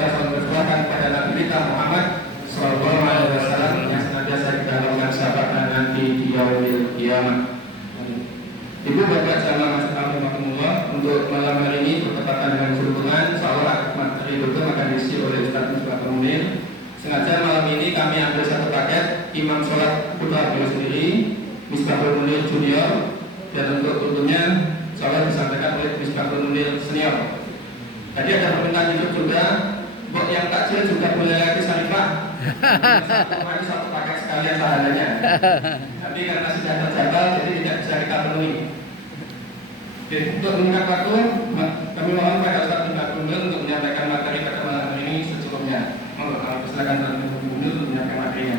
semoga selalu berdoakan kepada Nabi kita Muhammad Sallallahu Alaihi Wasallam yang senantiasa kita lakukan syafaat nanti di yaumil kiamat. Ibu bapak jamaah masjid Al-Mu'minullah, untuk malam hari ini bertepatan dengan hubungan seolah materi hukum akan diisi oleh Ustaz Misbah Munir. Sengaja malam ini kami ambil satu paket imam sholat putra beliau sendiri Misbahul Munir Junior, dan untuk untuknya sholat disampaikan oleh Misbahul Munir Senior. Tadi ada permintaan itu juga, Mbok yang takjil juga boleh lagi Sarifah. Satu paket sekalian pahalanya. Tapi karena sudah terjadwal, jadi tidak bisa kita penuhi. Oke, untuk meningkat waktu, kami mohon pada Ustaz Misbahul Munir untuk menyampaikan materi pada malam hari ini secukupnya. Mohon silakan Ustaz Misbahul Munir untuk menyampaikan materinya.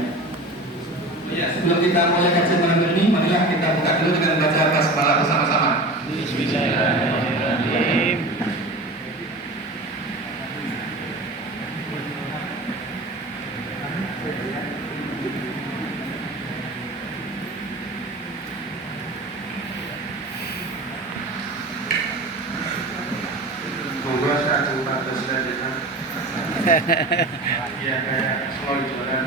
Ya, sebelum kita mulai kajian malam hari ini, marilah kita buka dulu dengan membaca basmalah bersama-sama. Bismillahirrahmanirrahim. Monggo saya jumpa selanjutnya. Ya, kayak selalu jualan.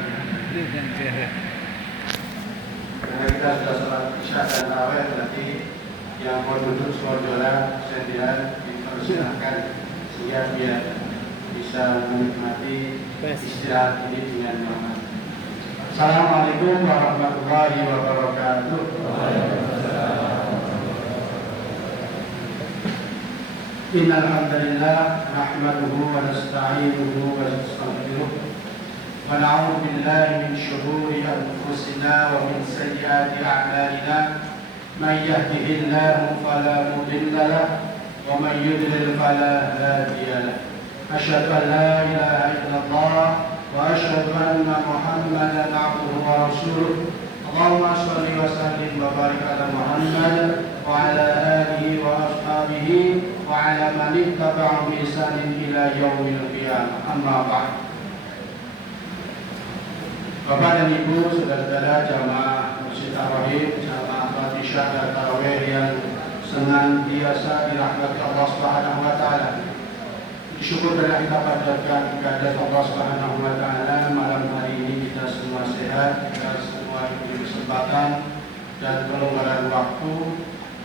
Karena kita sudah sholat isya dan tarawih, berarti yang mau duduk sholat jualan sendirian dipersilahkan sehingga biar bisa menikmati istirahat ini dengan nyaman. Assalamualaikum warahmatullahi wabarakatuh. Innal hamdalillah nahmaduhu wa nasta'inuhu wa nastaghfiruh wa na'udzu billahi min shururi anfusina wa min sayyiati a'malina. Man yahdihillahu fala mudilla lahu wa man yudlil fala hadiya lahu. Asyhadu an la ilaha illallah wa asyhadu anna Muhammadan 'abduhu wa rasuluh. Allahumma shalli wa sallim wa barik ala Muhammad wa ala alihi wa ashabihi wa ala man ittaba'ahum bi ihsanin ila yaumil qiyamah. Amma ba'd. Bapak dan Ibu, saudara-saudara jamaah Masjid Ar-Rahim, jamaah salat Isya dan tarawih yang senantiasa dirahmati Allah Subhanahu wa taala. Syukur dan kita panjatkan kehadirat Allah Subhanahu wa taala. Malam hari ini kita semua sehat, kita semua diberi kesempatan dan kelonggaran waktu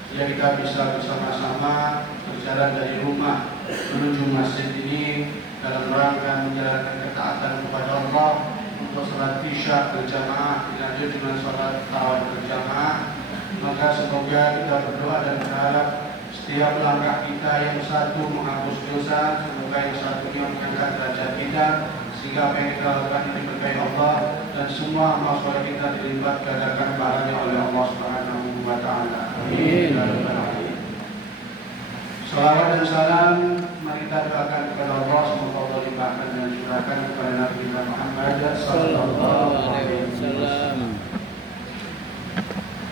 sehingga kita bisa bersama-sama berjalan dari rumah menuju masjid ini dalam rangka menjalankan ketaatan kepada Allah untuk salat Isya berjamaah dilanjut dengan salat tarawih berjamaah. Maka semoga kita berdoa dan berharap setiap langkah kita yang satu menghapus dosa, semoga yang satunya mengangkat derajat kita, sehingga apa yang kita lakukan ini berkahi Allah dan semua amal soleh kita dilipat gandakan pahalanya oleh Allah Subhanahu wa taala. Amin. Salawat dan salam mari kita doakan kepada Allah, semoga Allah limpahkan dan curahkan kepada Nabi kita Muhammad sallallahu alaihi wasallam.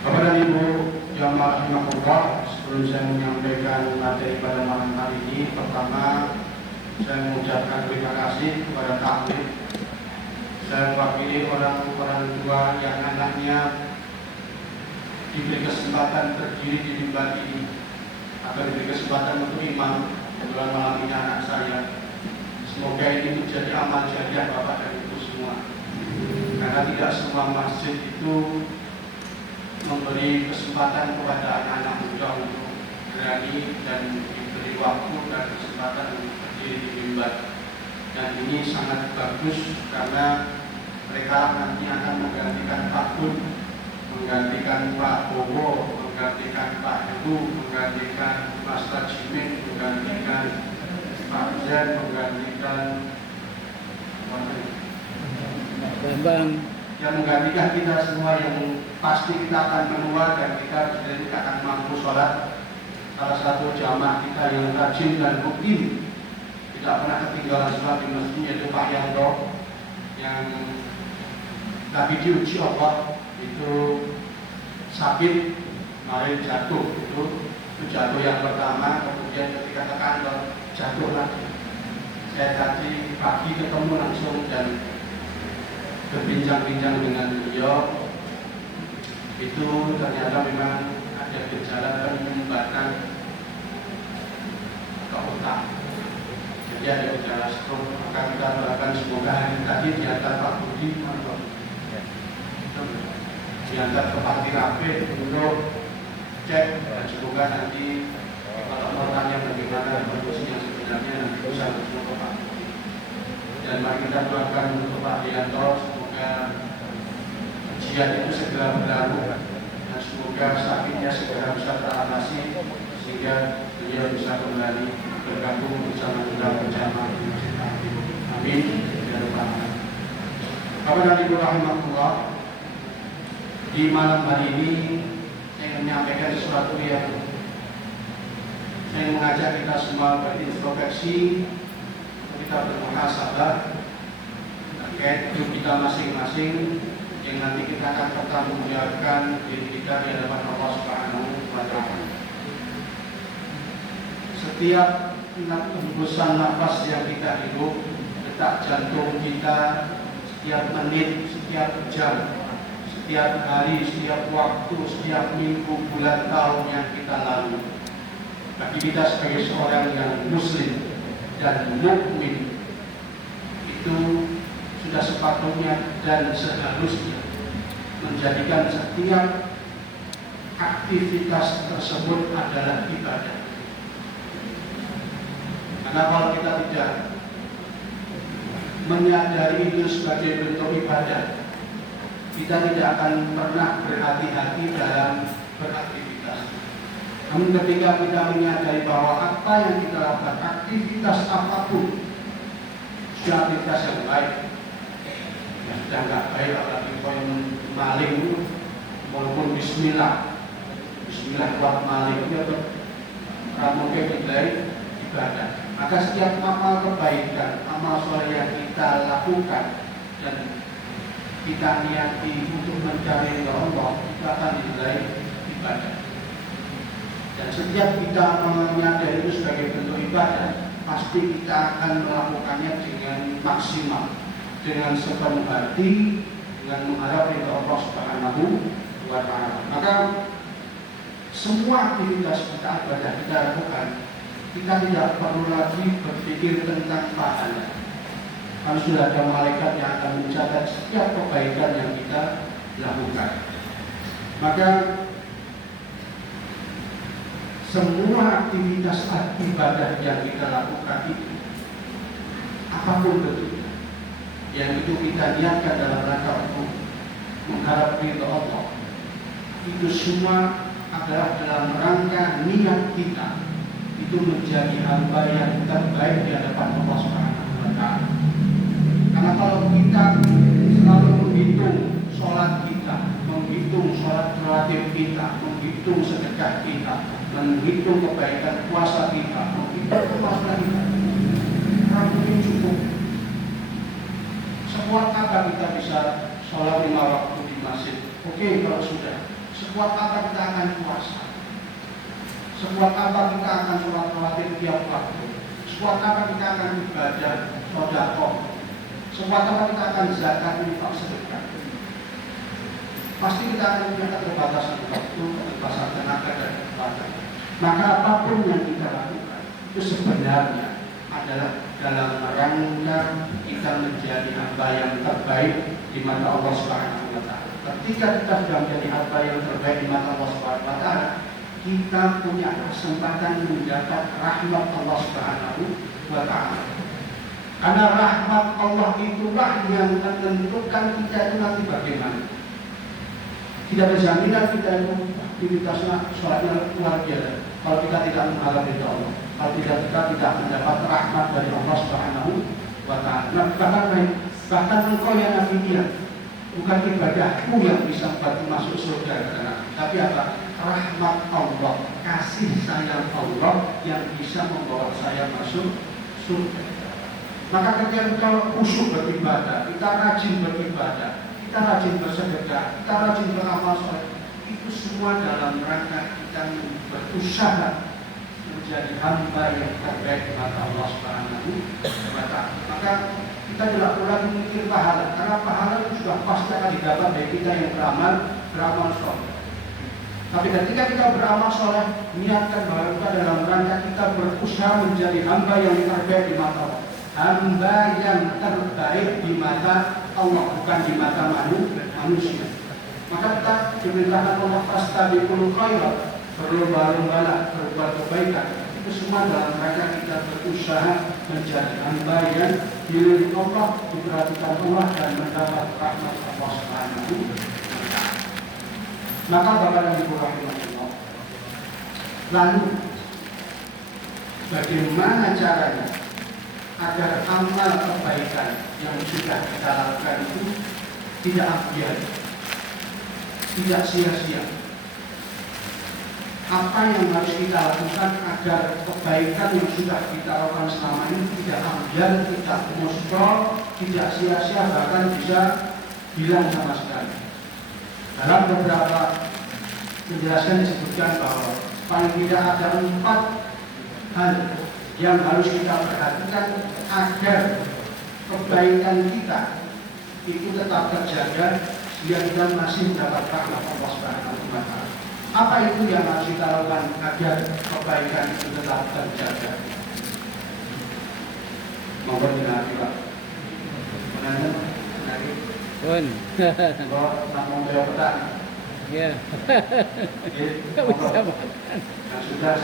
Bapak dan Ibu jamaah rahimahullah, sebelum saya menyampaikan materi pada malam hari ini, pertama saya mengucapkan terima kasih kepada taklim. Saya mewakili orang-orang tua yang anaknya diberi kesempatan terdiri di mimbar ini atau diberi kesempatan untuk imam. Kebetulan malam ini anak saya. Semoga ini menjadi amal jariah Bapak dan Ibu semua. Karena tidak semua masjid itu memberi kesempatan kepada anak-anak muda untuk berani dan diberi waktu dan kesempatan untuk berdiri di mimbar. Dan ini sangat bagus karena mereka nanti akan menggantikan Pak Bun, menggantikan Pak Bowo, menggantikan Pak Heru, menggantikan Mas Tajimin, menggantikan Pak Zen, menggantikan Bambang, yang menggantikan kita semua yang pasti kita akan menua dan kita sendiri akan mampu sholat. Salah satu jamaah kita yang rajin dan rutin tidak pernah ketinggalan sholat di masjid yaitu Pak Yanto, yang tapi diuji Allah itu sakit, kemarin jatuh, itu jatuh yang pertama, kemudian ketika ke kantor jatuh lagi. Saya tadi pagi ketemu langsung dan berbincang-bincang dengan beliau, itu ternyata memang ada gejala penyumbatan ke otak. jadi ada gejala stroke, maka kita doakan semoga hari tadi diantar Pak Budi diantar ke Panti Rapid untuk cek, dan semoga nanti kalau mau tanya bagaimana kondisinya sebenarnya nanti bisa langsung ke Pak Budi. Dan mari kita doakan untuk Pak Dianto, semoga ujian itu segera berlalu dan semoga sakitnya segera bisa teratasi sehingga beliau bisa kembali bergabung bersama kita bersama di Masjid Amin. Amin. Ya Rabbal Alamin. Bapak dan Ibu rahimahullah, di malam hari ini saya menyampaikan sesuatu yang saya mengajak kita semua berintrospeksi, kita bermuhasabah terkait hidup kita masing-masing yang nanti kita akan pertanggungjawabkan diri kita di hadapan Allah Subhanahu wa Ta'ala. Setiap hembusan nafas yang kita hidup, detak jantung kita, setiap menit, setiap jam, setiap hari, setiap waktu, setiap minggu, bulan, tahun yang kita lalui, bagi kita sebagai seorang yang muslim dan mukmin itu sudah sepatutnya dan seharusnya menjadikan setiap aktivitas tersebut adalah ibadah. Karena kalau kita tidak menyadari itu sebagai bentuk ibadah, kita tidak akan pernah berhati-hati dalam beraktivitas. Namun ketika kita menyadari bahwa apa yang kita lakukan, aktivitas apapun, sudah aktivitas yang baik, ya sudah nggak baik, apalagi kalau maling, walaupun Bismillah buat maling, itu ramuke kita ibadah. Maka setiap amal kebaikan, amal soleh yang kita lakukan dan kita niati untuk mencari Allah, kita akan dinilai ibadah. Dan setiap kita menyadari itu sebagai bentuk ibadah, pasti kita akan melakukannya dengan maksimal, dengan sepenuh hati, dengan mengharap ridha Allah Subhanahu wa Ta'ala. Maka semua aktivitas kita ibadah kita lakukan, kita tidak perlu lagi berpikir tentang pahala. Karena sudah ada malaikat yang akan mencatat setiap kebaikan yang kita lakukan. Maka semua aktivitas ibadah yang kita lakukan itu, apapun bentuknya, yang itu kita niatkan dalam rangka untuk mengharap ridha Allah, itu semua adalah dalam rangka niat kita itu menjadi hamba yang terbaik di hadapan Allah Subhanahu wa Ta'ala. Karena kalau kita selalu menghitung sholat kita, menghitung sholat relatif kita, menghitung sedekah kita, menghitung kebaikan puasa kita, menghitung puasa kita, mungkin cukup. Sekuat apa kita bisa sholat 5 waktu di masjid? Oke, kalau sudah. Sekuat apa kita akan puasa? Sekuat apa kita akan sholat relatif tiap waktu? Sekuat apa kita akan ibadah sedekah? Sekuat apa kita akan zakat, infak, sedekah? Pasti kita akan punya keterbatasan waktu, keterbatasan tenaga dan keterbatasan. Maka apapun yang kita lakukan itu sebenarnya adalah dalam rangka kita menjadi hamba yang terbaik di mata Allah Subhanahu wa Ta'ala. Ketika kita sudah menjadi hamba yang terbaik di mata Allah Subhanahu wa Ta'ala, kita punya kesempatan mendapat rahmat Allah Subhanahu wa Ta'ala. Karena rahmat Allah itulah yang menentukan kita itu nanti bagaimana. Tidak ada jaminan kita itu aktivitasnya sholatnya luar biasa kalau kita tidak mengharap ridha Allah, kalau kita tidak mendapat rahmat dari Allah Subhanahu wa Ta'ala. Bahkan engkau yang nafikiran, bukan ibadahku yang bisa membuatku masuk surga, tapi apa? Rahmat Allah, kasih sayang Allah yang bisa membawa saya masuk surga. Maka ketika kita khusyuk beribadah, kita rajin beribadah, kita rajin bersedekah, kita rajin beramal soleh, itu semua dalam rangka kita berusaha menjadi hamba yang terbaik di mata Allah Subhanahu wa Ta'ala. Maka kita tidak perlu lagi memikir pahala, karena pahala itu sudah pasti akan didapat dari kita yang beramal soleh. Tapi ketika kita beramal soleh, niatkan bahwa kita dalam rangka kita berusaha menjadi hamba yang terbaik di mata Allah. Hamba yang terbaik di mata Allah, bukan di mata manusia. Maka kita diberitakan Allah fastabiqul khairat, berlomba-lombalah berbuat kebaikan. Itu semua dalam rangka kita berusaha menjadi hamba yang dirilik Allah, diperhatikan Allah dan mendapat rahmat Allah Subhanahu wa taala. Maka Bapak dan Ibu rahimahullah, lalu bagaimana caranya agar amal kebaikan yang sudah kita lakukan itu tidak abadiah, tidak sia-sia? Apa yang harus kita lakukan agar kebaikan yang sudah kita lakukan selama ini tidak ambiar, tidak muspol, tidak sia-sia, bahkan bisa hilang sama sekali? Dalam beberapa penjelasan disebutkan bahwa paling tidak ada 4 hal yang harus kita perhatikan agar kebaikan kita itu tetap terjaga sehingga kita masih mendapat rahmat Allah Subhanahu wa taala. Apa itu yang harus kita lakukan agar kebaikan itu tetap terjaga? Mohon dilakukan. Menanya, menanya. Pun. Kalau namun beliau petani. Ya. Tidak bisa makan. Yang sudah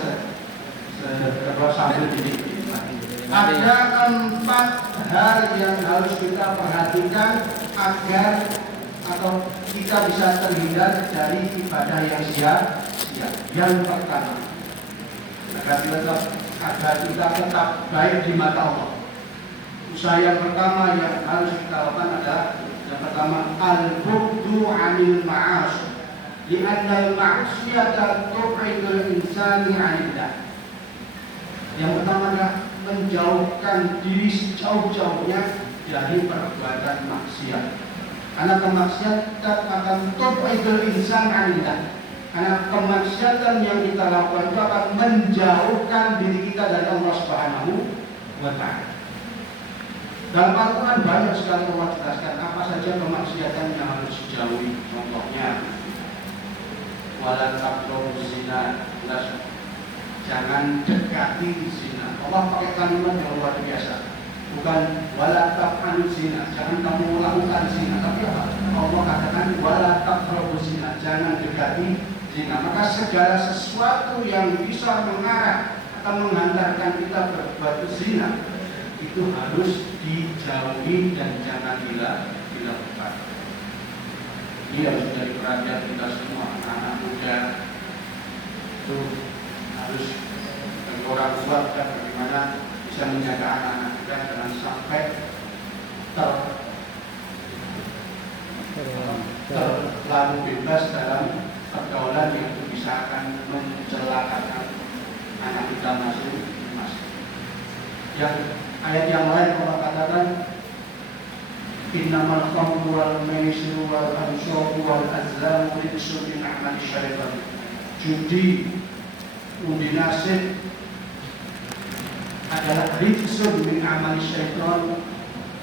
serba sambil ini. Ada 4 hal yang harus kita perhatikan agar atau kita bisa terhindar dari ibadah yang sia-sia. Yang pertama, agar kita tetap baik di mata Allah. Usaha yang pertama yang harus kita lakukan adalah yang pertama al-bughdu 'anil ma'asi. Li'anna al-ma'siyata tub'idul insani 'anillah. Yang pertama adalah menjauhkan diri sejauh-jauhnya dari perbuatan maksiat. Karena kemaksiatan akan tub'idul insani 'anillah. Karena kemaksiatan yang kita lakukan itu akan menjauhkan diri kita dari Allah Subhanahu wa taala. Dalam Al-Quran banyak sekali Allah jelaskan apa saja kemaksiatan yang harus dijauhi. Contohnya, wala taqrabu zina, jangan dekati zina. Allah pakai kalimat yang luar biasa. Bukan wala taf'alu zina, jangan kamu melakukan zina, tapi apa? Allah katakan wala taqrabu zina, jangan dekati zina. Maka segala sesuatu yang bisa mengarah atau menghantarkan kita berbuat zina itu harus dijauhi dan jangan dilakukan. Ini harus menjadi perhatian kita semua, anak muda itu harus orang tua dan bagaimana bisa menjaga anak-anak kita jangan sampai terlalu bebas dalam pergaulan yang bisa akan mencelakakan anak kita masuk. Yang ayat yang lain Allah katakan innamal khamru wal maisiru wal anshabu wal azlamu rijsun min amali syaitan. Judi, undi nasib adalah rijsun min amali syaitan,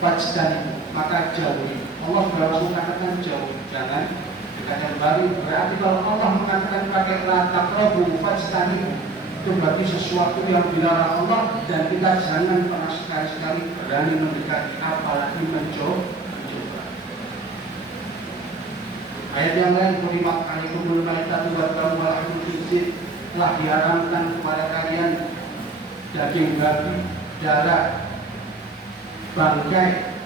fajtanibu, maka jauhi. Allah langsung katakan jauhi, jangan dikatakan baru. Berarti kalau Allah mengatakan pakai la taqrabu fajtanibu, itu berarti sesuatu yang dilarang Allah dan kita jangan pernah sekali-sekali berani mendekati, apalagi mencoba. Ayat yang lain, kurimat alaikumul maitatu wad damu wal lahmul khinzir, telah diharamkan kepada kalian daging babi, darah, bangkai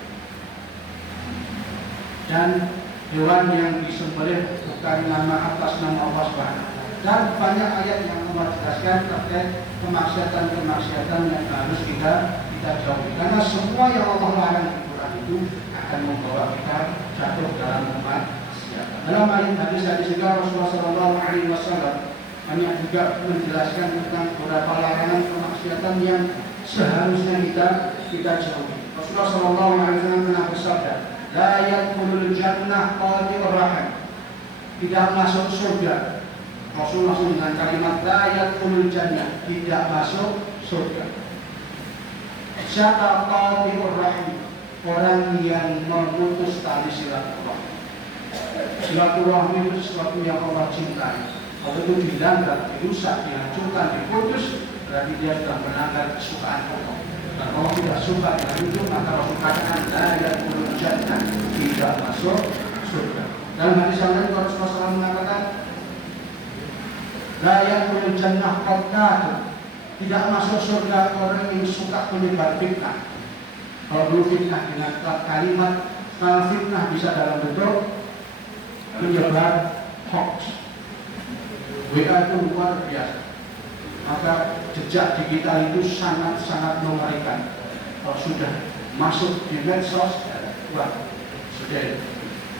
dan hewan yang disembelih bukan nama atas nama Allah Subhanahu. Dan banyak ayat yang Allah jelaskan terkait kemaksiatan-kemaksiatan yang harus kita jauhi. Karena semua yang Allah larang di Quran itu akan membawa kita jatuh dalam kemaksiatan. Dalam ayat hadis juga Rasulullah SAW banyak juga menjelaskan tentang beberapa larangan kemaksiatan yang seharusnya kita jauhi. Rasulullah SAW pernah bersabda, la yadkhulul jannah qati'ur rahim, tidak masuk surga. Rasulullah dengan kalimat la yadkhulul jannah, tidak masuk surga. Siapa qati'ur rahim? Orang yang memutus tali silaturahmi. Silaturahmi itu sesuatu yang Allah cintai. Kalau itu dilanggar, dirusak, dihancurkan, diputus, berarti dia sudah melanggar kesukaan Allah. Dan Allah tidak suka dengan itu, maka Rasul katakan la yadkhulul jannah, tidak masuk surga. Dalam hadis yang lain Rasulullah SAW mengatakan la yadkhulul jannah qattatun, tidak masuk surga orang yang suka menyebar fitnah. Kalau dulu fitnah dengan kalimat, kalau fitnah bisa dalam bentuk menyebar hoax. WA itu luar biasa. Maka jejak digital itu sangat-sangat mengerikan. Kalau sudah masuk di medsos, wah, sudah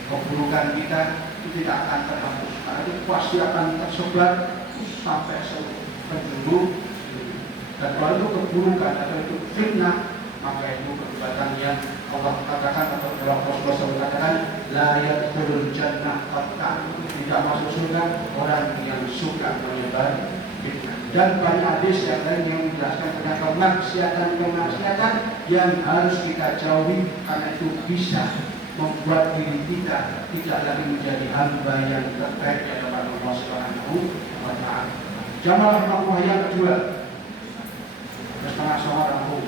keburukan kita itu tidak akan terhapus. Karena itu pasti akan tersebar sampai seluruh penjuru. Dan kalau itu keburukan atau itu fitnah, maka itu perbuatan yang Allah katakan atau Rasulullah SAW katakan la yadkhulul jannah qattatun, tidak masuk surga orang yang suka menyebar fitnah. Dan banyak hadis yang lain yang menjelaskan tentang kemaksiatan yang harus kita jauhi, karena itu bisa membuat diri kita tidak lagi menjadi hamba yang terbaik di hadapan Allah Subhanahu wa taala. Jamaah rahmatullah yang kedua, setengah sama rampung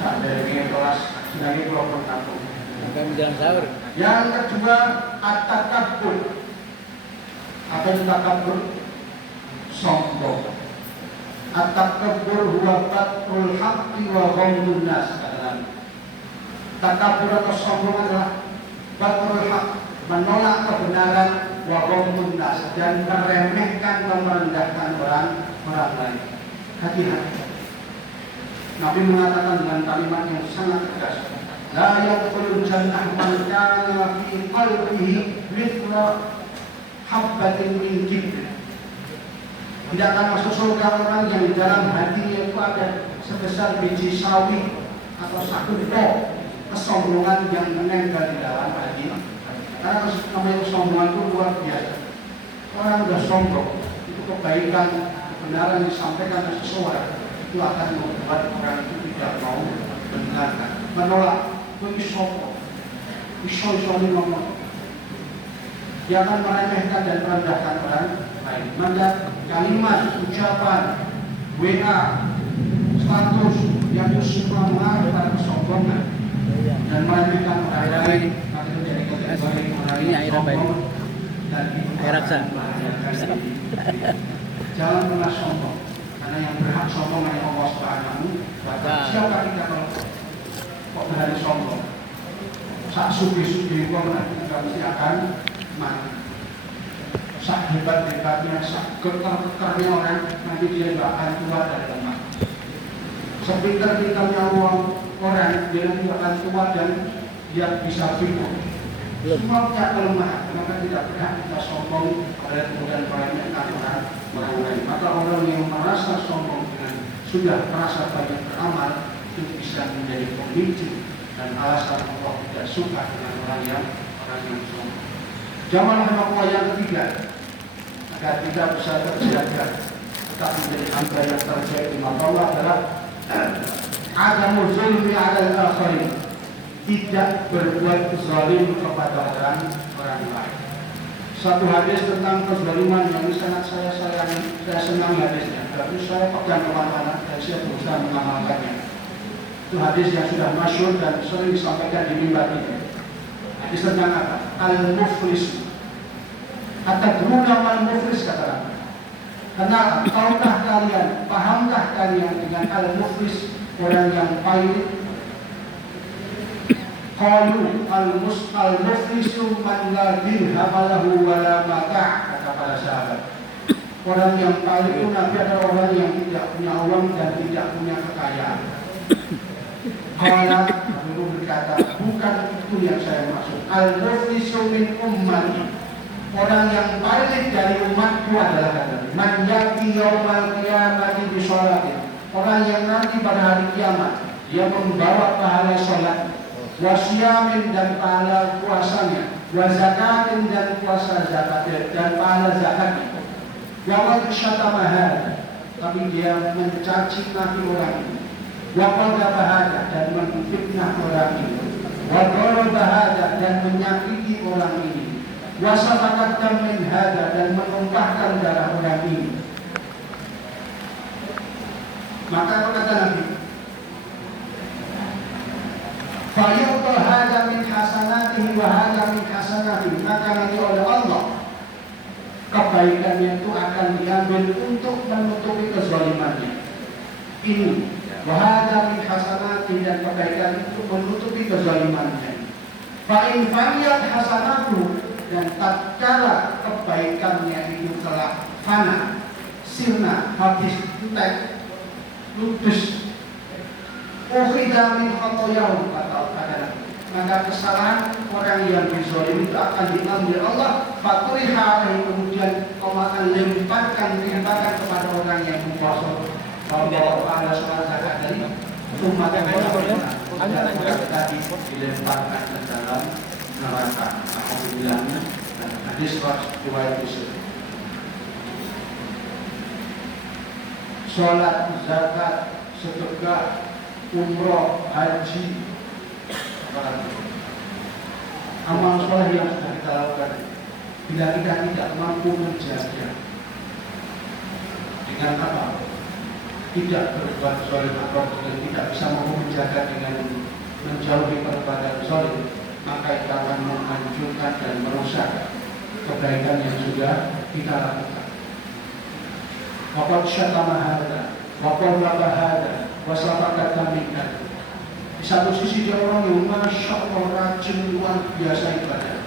dari kelas sebagai program kampung sampai menjelang sahur. Yang kedua, at-takabbur. Apa itu takabbur? Sombong. At-takabbur huwa batrul haqqi wa ghamdun nas. Takabbur atau sombong adalah batrul haqq, menolak kebenaran, wa ghamdun nas, dan meremehkan dan merendahkan orang lain. Hati-hati. Nabi mengatakan dengan kalimat yang sangat tegas, la yadkhulul jannah man kana fi qalbihi mithla habbatin min kibr. Tidak akan masuk surga orang yang di dalam hatinya itu ada sebesar biji sawi atau satu pot kesombongan yang menempel di dalam hati. Karena namanya kesombongan itu luar biasa. Orang sudah sombong, itu kebaikan, kebenaran disampaikan oleh seseorang, itu akan membuat orang itu tidak mau mendengarkan, menolak. Itu sombong, iso-iso ngomong. Dia akan meremehkan dan merendahkan orang lain. Mendat kalimat, ucapan, WA, status yang itu semua mengarah pada kesombongan dan meremehkan orang lain, maka itu jadi kategori orang yang sombong dan jangan pernah sombong. Karena yang berhak sombong hanya Allah Subhanahu wa ta'ala. Siapa kita kalau kok berani sombong? Sak sugi-sugi kok kita mesti akan mati. Sak hebat-hebatnya, sak getar-getarnya orang, nanti dia tidak akan keluar dari rumah. Sepintar-pintarnya orang, dia nanti akan keluar dan dia bisa bingung. Semua punya kelemahan, maka tidak berhak kita sombong pada kemudian meremehkan orang lain. Maka orang yang merasa sombong dengan sudah merasa banyak beramal, itu bisa menjadi pemicu dan alasan Allah tidak suka dengan orang yang sombong. Jamaah Allah yang ketiga, agar kita bisa terjaga tetap menjadi hamba yang terbaik di mata Allah adalah adamul zulmi 'alal akharin, tidak berbuat zalim kepada orang lain. Satu hadis tentang kezaliman yang sangat saya sayangi, saya senang hadisnya. Tapi saya pegang kemana-mana dan saya berusaha mengamalkannya. Itu hadis yang sudah masyhur dan sering disampaikan di mimbar ini. Hadis tentang apa? Al-muflis. Atadruna mal-muflis, kata Nabi. Kenal, tahukah kalian, pahamkah kalian dengan al-muflis, orang yang pahit? Qalu al-muflisu man la dirham lahu wa la mata', kata para sahabat. Orang yang paling itu Nabi adalah orang yang tidak punya uang dan tidak punya kekayaan. Qala, Nabi berkata, bukan itu yang saya maksud. Al-muflisu min ummati, orang yang paling dari umatku adalah kata man yaqi yaumal qiyamati bi sholatin, orang yang nanti pada hari kiamat dia membawa pahala sholat, wasiyamin dan pahala puasanya, wazakatin dan puasa zakatnya dan pahala zakatnya, waqad syatamaha, tapi dia mencaci maki orang ini, waqad bahada dan menfitnah orang ini, waqad bahada dan menyakiti orang ini, wasafakatan min hada, dan menumpahkan darah orang ini. Maka apa kata Nabi? Fayu'ta hada min hasanatihi wa hada min hasanatihi, maka nanti oleh Allah kebaikannya itu akan diambil untuk menutupi kezalimannya. Ini wa hada min hasanatihi, dan kebaikan itu menutupi kezalimannya. Fa in faniyat hasanatu, dan tatkala kebaikannya itu telah fana, sirna, habis, entek, ludes, ukhidha min khotoyahum, maka kesalahan orang yang dizalim itu akan diambil Allah, faturiha, kemudian Allah akan lemparkan kepada orang yang mempuasa bahwa ada soal zakat dari umat yang dan tadi dilemparkan ke dalam neraka. Alhamdulillah, dan hadis riwayat Muslim. Sholat, zakat, sedekah, umroh, haji, amal soleh yang sudah kita lakukan, bila kita tidak mampu menjaga dengan apa? Tidak berbuat zalim atau tidak bisa mampu menjaga dengan menjauhi perbuatan zalim, maka kita akan menghancurkan dan merusak kebaikan yang sudah kita lakukan. Waqad syatama hadza, waqad hadza, wa safaqata minka. Di satu sisi dia orang yang masya Allah rajin luar biasa ibadah,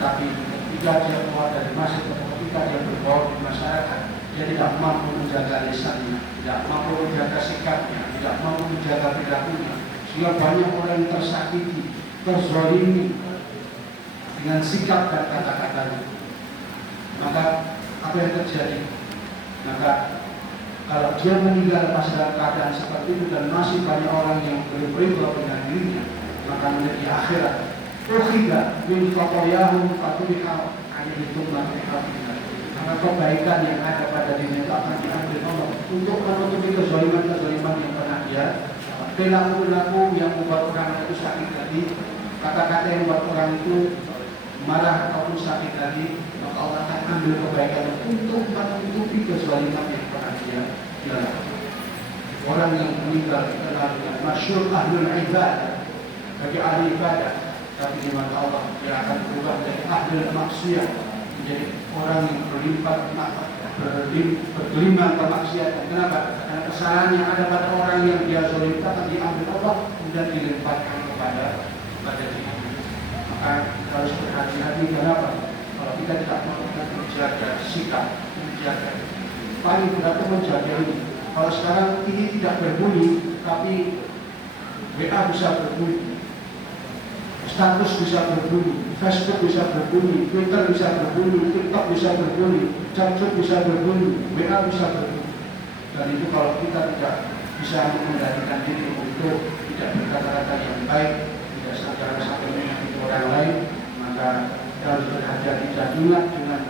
tapi ketika dia keluar dari masjid atau ketika dia berbaur di masyarakat, dia tidak mampu menjaga lisannya, tidak mampu menjaga sikapnya, tidak mampu menjaga perilakunya, sehingga banyak orang yang tersakiti, terzalimi dengan sikap dan kata-katanya. Maka apa yang terjadi? Maka kalau dia meninggal pas dalam keadaan seperti itu dan masih banyak orang yang beribad dengan dirinya, maka menjadi akhirat. Ukhidha min khotoyahum faturiha, hanya ditunggang ikhafina. Maka kebaikan yang ada pada dirinya itu akan diambil Allah untuk menutupi kezaliman-kezaliman yang pernah dia, perilaku-perilaku yang membuat orang itu sakit hati, kata-kata yang membuat orang itu marah ataupun sakit hati, maka Allah akan ambil kebaikan untuk menutupi kezaliman yang pernah dia lakukan. Orang yang meninggal dikenal dengan masyhur ahlul ibadah, bagi ahli ibadah, tapi di mata Allah dia akan berubah dari ahlul maksiat menjadi orang yang bergelimang kemaksiatan. Kenapa? Karena kesalahan yang ada pada orang yang dia zalim akan diambil Allah dan dilemparkan kepada dirinya. Maka kita harus berhati-hati. Kenapa? Kalau kita tidak mampu menjaga sikap, menjaga, paling berat menjaga ini. Kalau sekarang ini tidak berbunyi, tapi WA bisa berbunyi, status bisa berbunyi, Facebook bisa berbunyi, Twitter bisa berbunyi, TikTok bisa berbunyi, Chatgpt bisa berbunyi, WA bisa berbunyi. Dan itu kalau kita tidak bisa mengendalikan diri untuk tidak berkata-kata yang baik, tidak sampai menyakiti orang lain, maka kita harus berhati-hati dan ingat dengan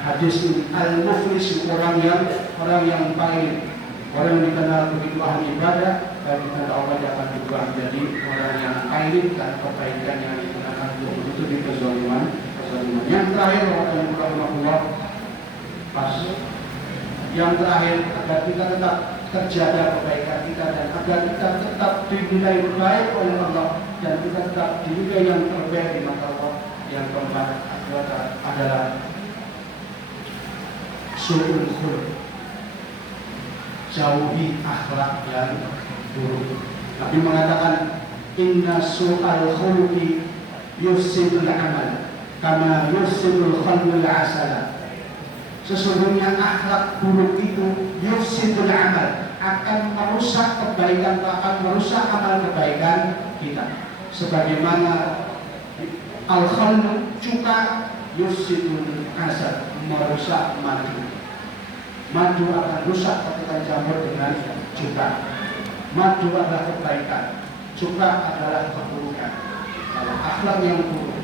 hadis ini, al-muflis, orang yang paling, orang yang dikenal begitu ahli ibadah, dan dikenal Allah yang akan berubah menjadi orang yang paling dan kebaikan yang digunakan untuk menutupi kezaliman. Yang terakhir, Allah pas. Yang terakhir, agar kita tetap terjaga kebaikan kita dan agar kita tetap dinilai baik oleh Allah dan kita tetap dinilai yang terbaik di mata Allah. Yang keempat adalah su'ul khuluq, jauhi akhlak yang buruk. Nabi mengatakan, inna su'al khuluqi yufsidul amal kama yufsidul khamrul asala. Sesungguhnya akhlak buruk itu yufsidul amal, akan merusak kebaikan, akan merusak amal kebaikan kita. Sebagaimana al-khamr, cuka, yufsidul asal, merusak madu. Madu akan rusak ketika campur dengan cuka. Madu adalah kebaikan, cuka adalah keburukan. Kalau akhlak yang buruk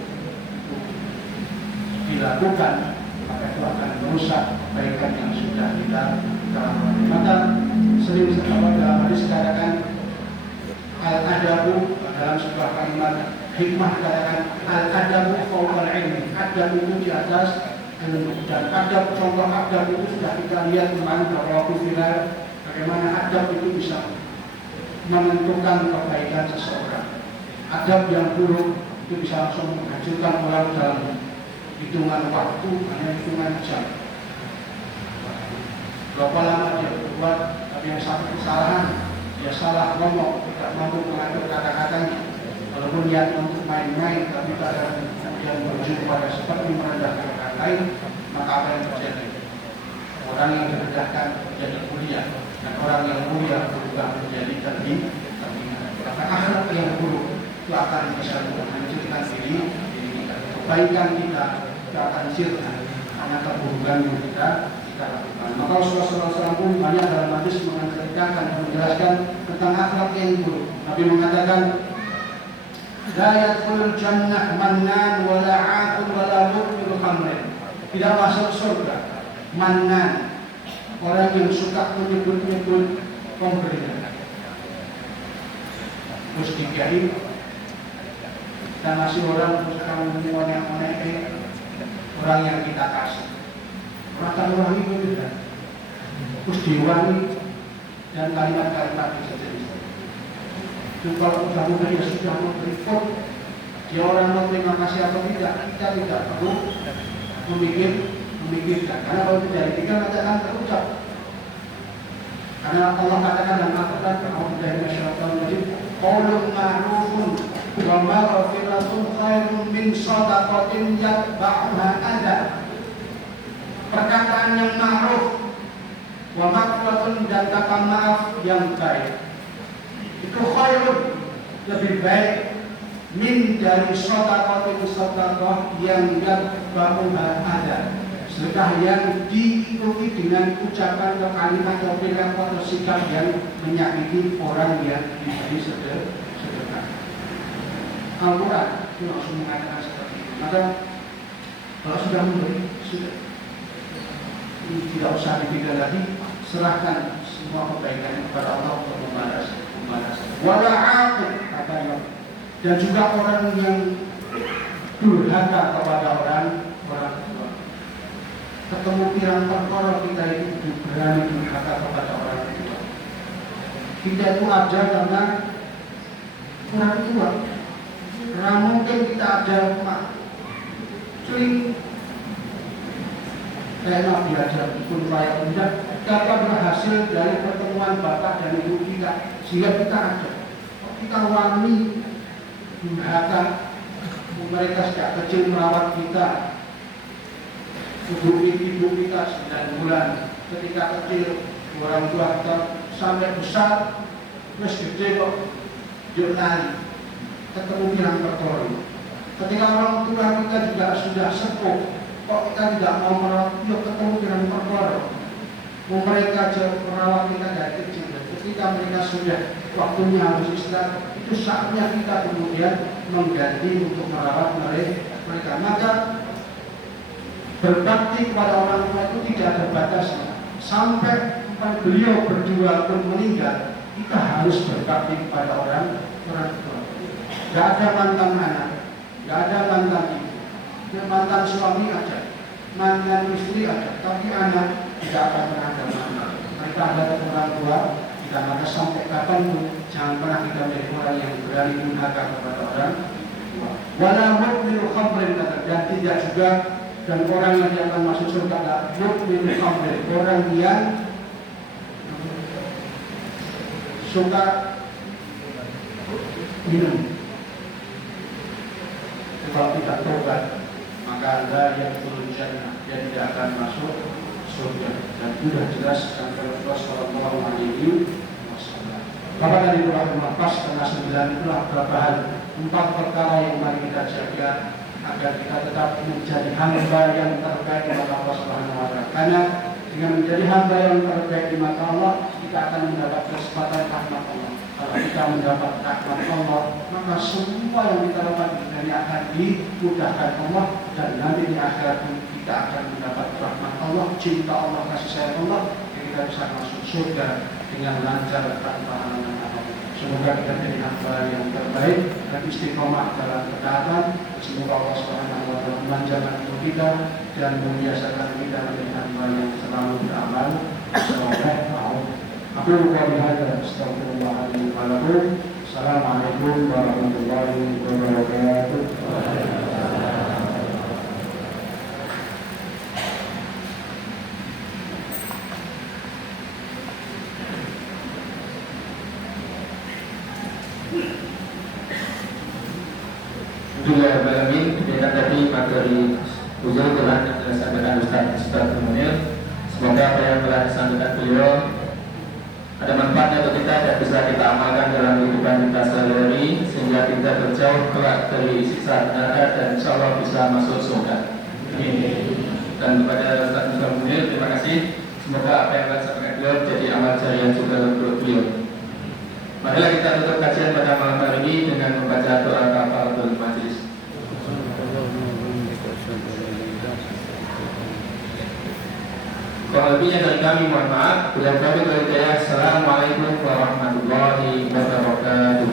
dilakukan, maka itu akan merusak kebaikan yang sudah kita lakukan. Maka sering dalam hadis dikatakan al-adabu dalam sebuah kalimat Hikmah dikatakan al-adabu fawqal ilmi, adab itu di atas ilmu. Dan adab, contoh adab itu sudah kita lihat kemarin beberapa waktu viral, bagaimana adab itu bisa menentukan kebaikan seseorang. Adab yang buruk itu bisa langsung menghancurkan orang dalam hitungan waktu, hanya hitungan jam. Berapa lama dia berbuat, tapi yang satu kesalahan, dia salah ngomong, tidak mampu mengatur kata-katanya. Walaupun niat untuk main-main, tapi pada kemudian berujung pada seperti merendahkan orang lain, maka apa yang terjadi? Orang yang direndahkan menjadi mulia, dan orang yang mulia berubah menjadi terhina. Karena akhlak yang buruk itu akan bisa menghancurkan diri kita. Kebaikan kita akan sirna karena keburukan yang kita lakukan. Maka Rasulullah SAW pun banyak dalam hadis menceritakan dan menjelaskan tentang akhlak yang buruk. Nabi mengatakan, la yadkhulul jannah mannan wala 'aqul wala mudminu khamrin. Tidak masuk surga mannan, orang yang suka menyebut-nyebut pemberian. Terus dikiai kita ngasih orang suka mengonek-onek orang yang kita kasih. Maka orang itu tidak. Terus diwangi dan kalimat-kalimat itu. Kalau sudah memberi, sudah memberi pun dia orang mau terima kasih atau tidak, kita tidak perlu memikirkan. Karena kalau tidak dipikirkan nanti akan terucap. Karena Allah katakan dalam Al-Quran, A'udzubillahi minasyaitonir rajim, qaulun ma'rufun wa maghfiratun khairun min shadaqatin yatba'uha adha. Perkataan yang ma'ruf wa maghfiratun, dan kata maaf yang baik, itu khairun, lebih baik min dari shadaqatin shadaqah yang yatba'uha adha. Sedekah yang diikuti dengan ucapan atau kalimat atau perilaku atau sikap yang menyakiti orang yang diberi sedekah. Al-Quran itu langsung mengatakan seperti itu. Maka kalau sudah memberi, sudah tidak usah dipikir lagi, serahkan semua kebaikan kepada Allah untuk membalas. Wala'aqib, kata Allah. Dan juga orang yang durhaka kepada orang tua. Ketemu pirang perkara kita itu berani durhaka kepada orang tua. Kita itu ada karena orang tua. Karena mungkin kita ada rumah cuy kayak Nabi aja pun layak tidak dapat berhasil dari pertemuan bapak dan ibu kita, sehingga kita ada. Kita wani durhaka, mereka sejak kecil merawat kita. Ibu kita 9 bulan, ketika kecil orang tua kita sampai besar, terus gede kok jurnali, ketemu pirang perkara. Ketika orang tua kita juga sudah sepuh, kok kita tidak mau merawat, yuk ketemu pirang perkara. Mereka merawat kita dari kecil. Ketika mereka sudah waktunya harus istirahat, itu saatnya kita kemudian mengganti untuk merawat mereka. Maka berbakti kepada orang tua itu tidak ada batasnya. Sampai beliau berdua pun meninggal, kita harus berbakti kepada orang tua. Tidak ada mantan anak, tidak ada mantan ibu, mantan suami ada, mantan istri ada, tapi anak tidak akan pernah ada mantan. Mereka adalah orang tua. Kita maka sampai kapanpun jangan pernah kita menjadi orang yang berani durhaka kepada orang tua. Wala mudminu khamrin, dan tidak juga, dan orang yang akan masuk surga adalah mudminu khamrin, orang yang suka minum. Kalau tidak tobat, maka Anda yang turun jannah, dia tidak akan masuk surga. Dan sudah jelas dan Rasulullah Shallallahu Alaihi Wasallam. Bapak dan Ibu rahimah, pas tengah 9 itulah beberapa hal, 4 perkara yang mari kita jaga agar kita tetap menjadi hamba yang terbaik di mata Allah Subhanahu Wa Taala. Karena dengan menjadi hamba yang terbaik di mata Allah, kita akan mendapat kesempatan rahmat Allah. Kalau kita mendapat rahmat Allah, maka semua yang kita lakukan di dunia akan dimudahkan Allah, dan nanti di akhirat kita akan mendapat rahmat Allah, cinta Allah, kasih sayang Allah, dan kita bisa masuk surga dengan lancar tanpa halangan apapun. Semoga kita jadi hamba yang terbaik dan istiqomah dalam ketaatan. Semoga Allah Subhanahu wa taala memanjangkan umur kita dan membiasakan kita menjadi hamba yang selalu beramal soleh. Aku lupa bihadza astagfirullahaladzim wa lakum. Assalamualaikum warahmatullahi wabarakatuh. Alhamdulillahirrahmanirrahim. Demikian tadi materi usul telah disampaikan Ustaz Munir. Semoga apa yang telah disampaikan beliau ada manfaatnya untuk kita dan bisa kita amalkan dalam kehidupan kita sehari-hari sehingga kita terjauh kelak dari siksa neraka dan insya Allah bisa masuk surga. Dan kepada Ustaz Munir terima kasih. Semoga apa yang telah disampaikan beliau jadi amal jariah juga untuk beliau. Marilah kita tutup kajian pada malam hari ini dengan membaca doa kafaratul majlis. Kalau lebihnya dari kami mohon maaf. Bila kami berhidayah. Assalamualaikum warahmatullahi wabarakatuh.